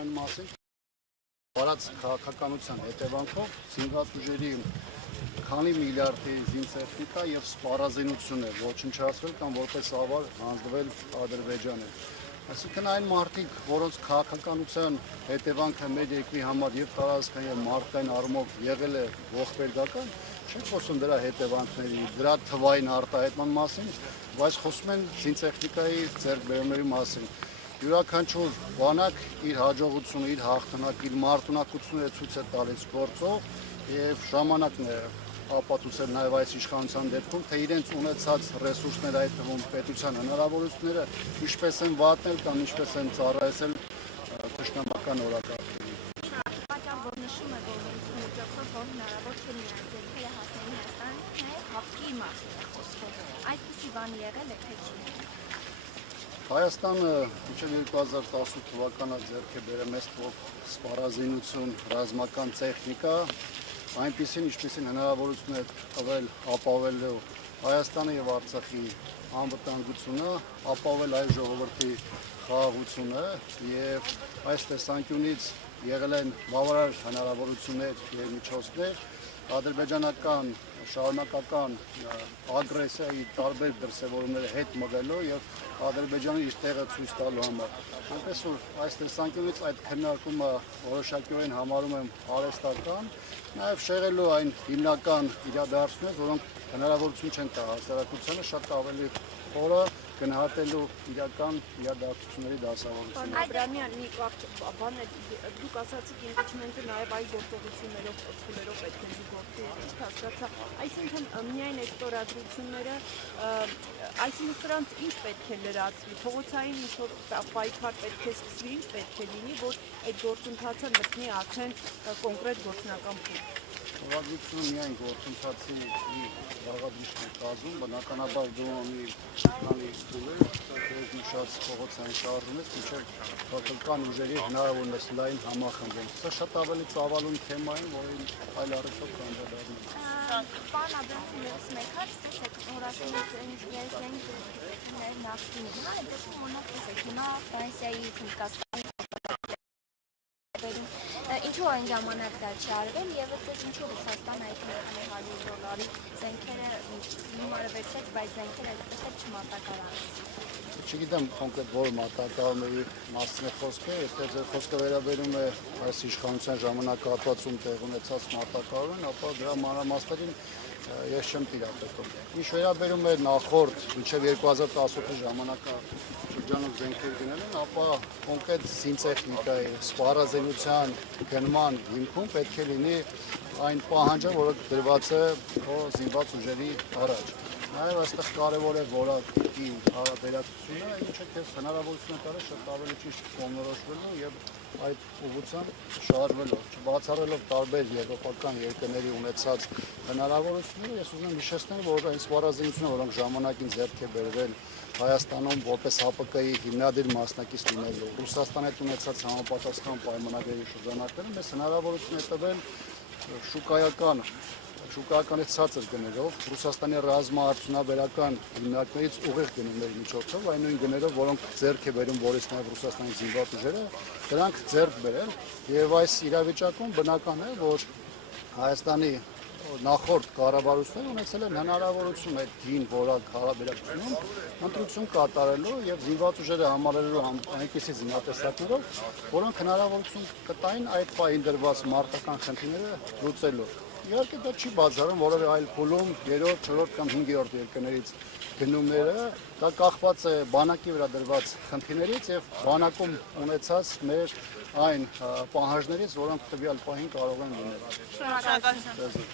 այն մասին, վարած քաղաքականության հետևանքով զինված ուժերի քանի միլիարդի զինտեխնիկա եւ սպառազինություն է ոչնչացվել կամ որպես ավար հանձնվել Ադրբեջանին։ Այսինքն այն մարդիկ, որոնց քաղաքականության հետևանքը մեր երկրի համար եւ տարածքային եւ մարդկային առումով եղել է ողբերգական, չեն խոսում դրա հետևանքների, դրա թվային արտահայտման մասին, բայց խոսում են զինտեխնիկայի ձեռքբերումների մասին։ Յուրաքանչյուր բանակ իր հաջողությունը, իր հաղթանակը, իր մարտունակությունները ցույց է տալիս գործով եւ ժամանակն է ապացուցել նաեւ այս իշխանության դեպքում, թե իրենց ունեցած ռեսուրսները, այդ թվում պետության հնարավորությունները ինչպես են վատնել կամ ինչպես են ծառայեցել թշնամական օրակարգերին։ Պատճառ որ նշում է, որ միջոցով որ հնարավոր չէ միայն ձեռքերը հասնել Հայաստան, թե հապկի մասին է խոսվում։ Այդպիսի բան եղել է թե չի։ Հայաստանը մինչև 2018 թվականը ձեռք է բերել մեծ թվով սպառազինություն, ռազմական տեխնիկա, այնպիսին, ինչպիսին հնարավորություն է տվել ապահովելու Հայաստանը եւ Արցախի անվտանգությունը, ապահովել այլ ժողովրդի խաղաղությունը եւ այս տեսանկյունից եղել են բավարար հնարավորություններ եւ միջոցներ ադրբեջանական շարունակական ագրեսիայի տարբեր դրսևորումների հետ մղելու եւ Ադրբեջանը իր տեղը ցույց տալու համար։ Այնպես որ այս տեսանկյունից այդ քննարկումը որոշակիորեն համարում եմ արհեստական, նաեւ շեղելու այն հիմնական իրադարձությունները, որոնք հնարավորություն չեն տա հասարակությանը շատ ավելի խորը գնահատելու իրական իրադարձությունների դասավորությունը։ Աբրամյան, մի բան է, դուք ասացիք իմպիչմենտը նաև այլ գործողություններով, փուլերով պետք է զուգորդի, ինչ հասկացա, այսինքն միայն այդ ստորագրությունները, այսինքն սրանց ինչ պետք է լրացվի, փողոցային ինչ-որ պայքար պետք է սկսվի, ինչ պետք է լինի, որ այդ գործընթացը մտնի արդեն կոնկրետ գործնական փուլ։ Ուղղակիությունը միայն գործընթացի բաղադրիչն է կազմում, բնականաբար դու մի քանի փուլեր, դուք նշած փողոցային շարժումից մինչև ռազմական ուժերի հնարավորն է լայն համախմբում։ Սա շատ ավելի ծավալուն թեմա է, որին այլ առիթով կանդրադառնանք։ Պարոն Աբրամյան, ես մեկ հատ տեսեք հորացնից ինժեներներ նախկին հա, այդ դեպքում օրինակ տեսեք հիմա Ֆրանսիայի Հնդկաստանի ինչու այն ժամանակ դա չի արվել եւ այդպես ինչու Ռուսաստանը այդ $100 զենքերը հիմարվեցեք, բայց զենքերը այդպես չմատակարանեց։ Չգիտեմ կոնկրետ որ մատակարարների մասին է խոսքը, եթե ձեր խոսքը վերաբերում է այս իշխանության ժամանակահատվածում տեղ ունեցած մատակարարին, ապա դրա մանրամասներին ես չեմ տիրապետում։ Ինչ վերաբերում է նախորդ մինչև 2018 ժամանակաշրջանում զենքեր գնել են, ապա կոնկրետ զինտեխնիկայի սպառազինության գնման հիմքում պետք է լինի այն պահանջը, որը դրված է զինված ուժերի առաջ։ Նաև այստեղ կարևոր է որակի հարաբերակցությունը, ինչը քեզ հնարավորություն է տալիս շատ ավելի ճիշտ կողմնորոշվելու եւ այդ ուղղությամբ շարժվելով, չբացառելով տարբեր եվրոպական երկրների ունեցած հնարավորությունները, ես ուզում եմ հիշեցնել, որ այն սպառազինությունը, որոնք ժամանակին ձեռք է բերվել Հայաստանում որպես ՀՊԿ-ի հիմնադիր մասնակից լինելու, Ռուսաստանի հետ ունեցած համապատասխան պայմանագրերի շրջանակներում մեզ հնարավորություն է տվել շուկայականից ցածր գներով, Ռուսաստանի ռազմաարդյունաբերական հիմնարկներից ուղիղ գնումների միջոցով, այն նույն գներով, որոնք ձեռք է բերում որից նաև Ռուսաստանի զինված ուժերը, դրանք ձեռք բերել եւ այս իրավիճակում բնական է, որ Հայաստանի նախորդ կառավարությունները ունեցել են հնարավորություն այդ գին որակ հարաբերակցությունում ընտրություն կատարելու եւ զինված ուժերը համալրելու այնպիսի զինատեսակներով, որոնք հնարավորություն կտային այդ պահին դրված մարտական խնդիրները լուծելու։ Իհարկե դա չի բացառում որևէ այլ փուլում 3-րդ, 4-րդ կամ 5-րդ երկրներից գնումները, դա կախված է բանակի վրա դրված խնդիրներից եւ բանակում ունեցած մեր այն պահանջներից, որոնք տվյալ պահին կարող են լինել։ Շնորհակալություն։